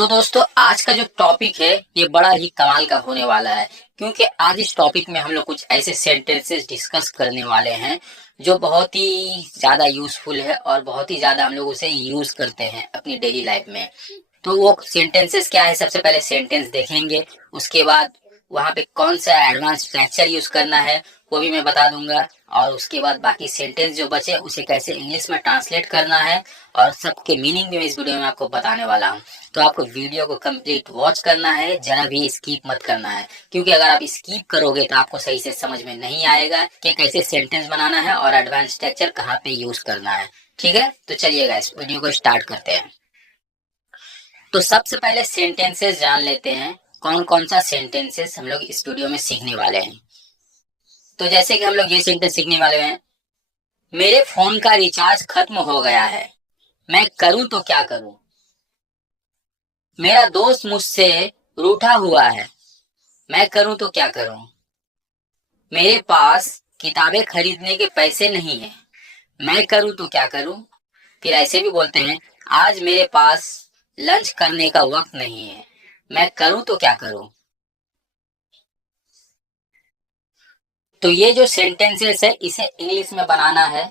तो दोस्तों आज का जो टॉपिक है ये बड़ा ही कमाल का होने वाला है, क्योंकि आज इस टॉपिक में हम लोग कुछ ऐसे सेंटेंसेस डिस्कस करने वाले हैं जो बहुत ही ज्यादा यूजफुल है और बहुत ही ज्यादा हम लोग उसे यूज करते हैं अपनी डेली लाइफ में। तो वो सेंटेंसेस क्या है, सबसे पहले सेंटेंस देखेंगे, उसके बाद वहां पे कौन सा एडवांस स्ट्रक्चर यूज करना है वो भी मैं बता दूंगा, और उसके बाद बाकी सेंटेंस जो बचे उसे कैसे इंग्लिश में ट्रांसलेट करना है और सबके मीनिंग भी मैं इस वीडियो में आपको बताने वाला हूँ। तो आपको वीडियो को कंप्लीट वॉच करना है, जरा भी स्किप मत करना है, क्योंकि अगर आप स्किप करोगे तो आपको सही से समझ में नहीं आएगा कि कैसे सेंटेंस बनाना है और एडवांस स्ट्रक्चर कहाँ पे यूज करना है। ठीक है, तो चलिए गाइस वीडियो को स्टार्ट करते हैं। तो सबसे पहले सेंटेंसेस जान लेते हैं, कौन कौन सा सेंटेंसेस हम लोग इस वीडियो में सीखने वाले हैं। तो जैसे कि हम लोग ये सेंटेंस सीखने वाले हैं, मेरे फोन का रिचार्ज खत्म हो गया है, मैं करूं तो क्या करूं। मेरा दोस्त मुझसे रूठा हुआ है, मैं करूं तो क्या करूं। मेरे पास किताबें खरीदने के पैसे नहीं हैं, मैं करूं तो क्या करूं। फिर ऐसे भी बोलते हैं, आज मेरे पास लंच करने का वक्त नहीं है, मैं करूं तो क्या करूं। तो ये जो सेंटेंसेस है इसे इंग्लिश में बनाना है,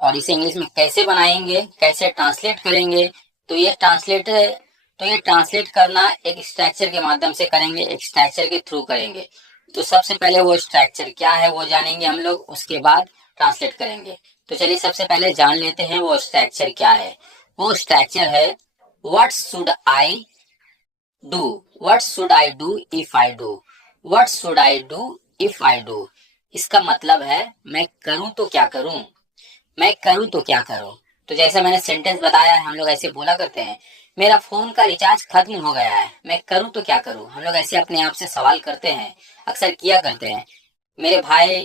और इसे इंग्लिश में कैसे बनाएंगे, कैसे ट्रांसलेट करेंगे। तो ये ट्रांसलेट करना एक स्ट्रक्चर के माध्यम से करेंगे, एक स्ट्रक्चर के थ्रू करेंगे। तो सबसे पहले वो स्ट्रक्चर क्या है वो जानेंगे हम लोग, उसके बाद ट्रांसलेट करेंगे। तो चलिए सबसे पहले जान लेते हैं वो स्ट्रक्चर क्या है। वो स्ट्रक्चर है, what should I do, what should I do if I do, what should I do if I do. इसका मतलब है मैं करूं तो क्या करूं, मैं करूं तो क्या करूं। तो जैसे मैंने सेंटेंस बताया है, हम लोग ऐसे बोला करते हैं, मेरा फोन का रिचार्ज खत्म हो गया है, मैं करूं तो क्या करूं। हम लोग ऐसे अपने आप से सवाल करते हैं, अक्सर किया करते हैं, मेरे भाई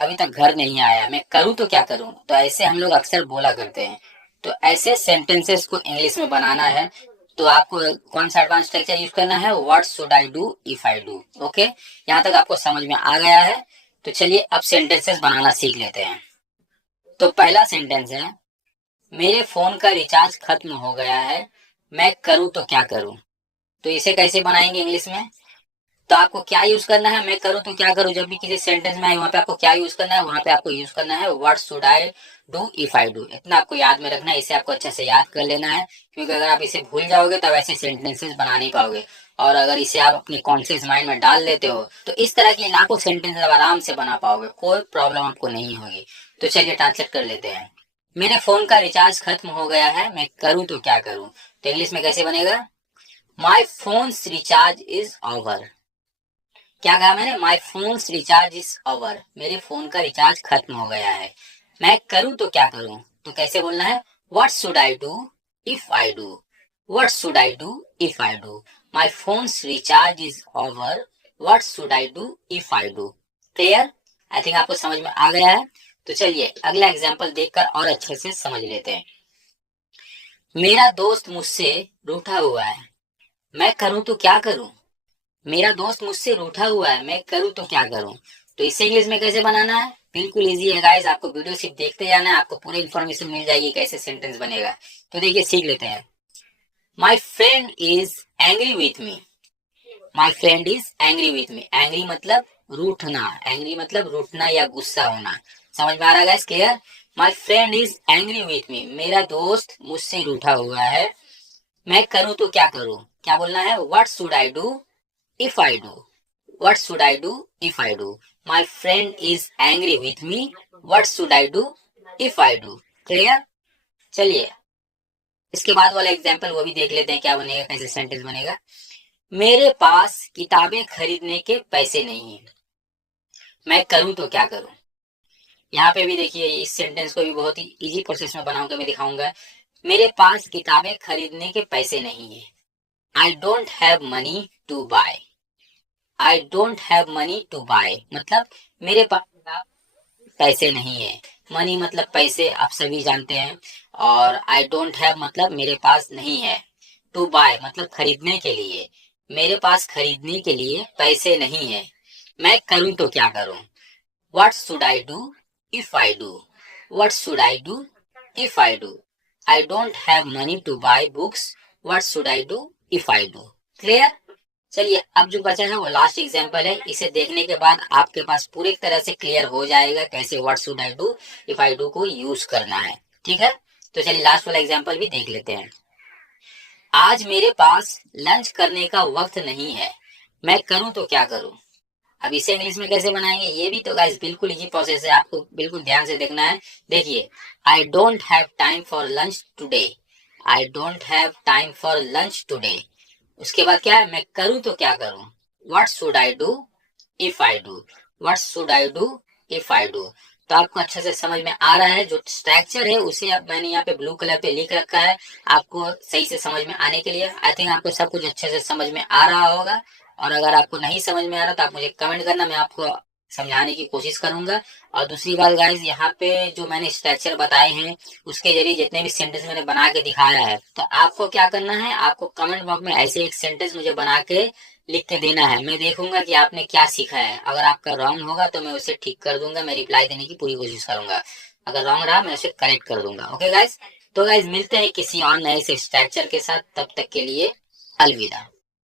अभी तक घर नहीं आया, मैं करूं तो क्या करूं। तो ऐसे हम लोग अक्सर बोला करते हैं। तो ऐसे सेंटेंसेस को इंग्लिश में बनाना है। तो आपको कौन सा एडवांस स्ट्रक्चर यूज करना है, what should I do if I do. Okay, यहाँ तक आपको समझ में आ गया है। तो चलिए अब सेंटेंसेस बनाना सीख लेते हैं। तो पहला सेंटेंस है, मेरे फोन का रिचार्ज खत्म हो गया है, मैं करूं तो क्या करूं। तो इसे कैसे बनाएंगे इंग्लिश में। तो आपको क्या यूज करना है, मैं करूं तो क्या करूं, जब भी किसी सेंटेंस में आए वहां पे आपको क्या यूज करना है, वहां पे आपको यूज करना है what should I do if I do. इतना आपको याद में रखना है, इसे आपको अच्छे से याद कर लेना है, क्योंकि अगर आप इसे भूल जाओगे तब ऐसे सेंटेंसेस बना नहीं पाओगे। और अगर इसे आप अपने कॉन्शियस माइंड में डाल लेते हो तो इस तरह के लाखों सेंटेंस आप आराम से बना पाओगे, कोई प्रॉब्लम आपको नहीं होगी। तो चलिए ट्रांसलेट कर लेते हैं। मेरे फोन का रिचार्ज खत्म हो गया है, मैं करूं तो क्या करूं। तो इंग्लिश में कैसे बनेगा, my phone recharge is over. क्या कहा मैंने, my phone recharge is over, मेरे फोन का रिचार्ज खत्म हो गया है, मैं करूं तो क्या करूं। तो कैसे बोलना है, what should I do if I do, what should I do if I do, my phone recharge is over, what should I do if I do. Clear, I think आपको समझ में आ गया है। तो चलिए अगला एग्जाम्पल देखकर और अच्छे से समझ लेते हैं। मेरा दोस्त मुझसे रूठा हुआ है, मैं करूं तो क्या करूं। मेरा दोस्त मुझसे रूठा हुआ है, मैं करूं तो क्या करूं। तो इसे इंग्लिश में कैसे बनाना है, बिल्कुल इजी है गाइस, आपको वीडियो सिर्फ देखते जाना है, आपको पूरी इन्फॉर्मेशन मिल जाएगी कैसे सेंटेंस बनेगा। तो देखिए सीख लेते हैं। My friend is angry with me, my friend is angry with me. Angry मतलब रूठना, एंग्री मतलब रूठना या गुस्सा होना। समझ में आ रहा है guys, clear. My friend is angry with me, मेरा दोस्त मुझसे रूठा हुआ है, मैं करूं तो क्या करूं। क्या बोलना है, what should I do if I do, what should I do if I do, my friend is angry with me, what should I do if I do। Clear, चलिए इसके बाद वाला एग्जाम्पल वो भी देख लेते हैं क्या बनेगा, कैसे सेंटेंस बनेगा। मेरे पास किताबें खरीदने के पैसे नहीं है, मैं करूं तो क्या करूं। यहाँ पे भी देखिए इस सेंटेंस को भी बहुत ही इजी प्रोसेस में बनाऊंगा, मैं दिखाऊंगा। मेरे पास किताबें खरीदने के पैसे नहीं है, I don't have money to buy, I don't have money to buy मतलब मेरे पास पैसे नहीं है। मनी मतलब पैसे, आप सभी जानते हैं। और आई डोंट हैव मतलब मेरे पास नहीं है। टू बाय मतलब खरीदने के लिए, मेरे पास खरीदने के लिए पैसे नहीं है, मैं करूं तो क्या करूं। What should I do if I do, what should I do if I do, I don't have money to buy books, what should I do if I do. Clear? चलिए अब जो बचा है वो लास्ट एग्जांपल है। इसे देखने के बाद आपके पास पूरी तरह से क्लियर हो जाएगा कैसे what should I do if I do को यूज करना है। ठीक है, तो चलिए लास्ट वाला एग्जांपल भी देख लेते हैं। आज मेरे पास लंच करने का वक्त नहीं है, मैं करूं तो क्या करूं। अब इसे इंग्लिश में कैसे बनाएंगे, ये भी तो गाइस बिल्कुल इजी प्रोसेस है, आपको बिल्कुल ध्यान से देखना है। देखिए, आई don't have time for lunch today, I don't have time for lunch today. उसके बाद क्या है, मैं करूं तो क्या करूं, what should I do if I do, what should I do if I do. तो आपको अच्छे से समझ में आ रहा है, जो स्ट्रक्चर है उसे अब मैंने यहाँ पे ब्लू कलर पे लिख रखा है आपको सही से समझ में आने के लिए। आई थिंक आपको सब कुछ अच्छे से समझ में आ रहा होगा, और अगर आपको नहीं समझ में आ रहा तो आप मुझे कमेंट करना, मैं आपको समझाने की कोशिश करूंगा। और दूसरी बात गाइस, यहाँ पे जो मैंने स्ट्रक्चर बताए हैं उसके जरिए जितने भी सेंटेंस मैंने बना के दिखाया है, तो आपको क्या करना है, आपको कमेंट बॉक्स में ऐसे एक सेंटेंस मुझे बना के लिख के देना है। मैं देखूंगा कि आपने क्या सीखा है, अगर आपका रॉन्ग होगा तो मैं उसे ठीक कर दूंगा, मैं रिप्लाई देने की पूरी कोशिश करूंगा, अगर रॉन्ग रहा मैं उसे करेक्ट कर दूंगा। ओके गाइस, तो गाइस मिलते हैं किसी और नए से स्ट्रक्चर के साथ, तब तक के लिए अलविदा।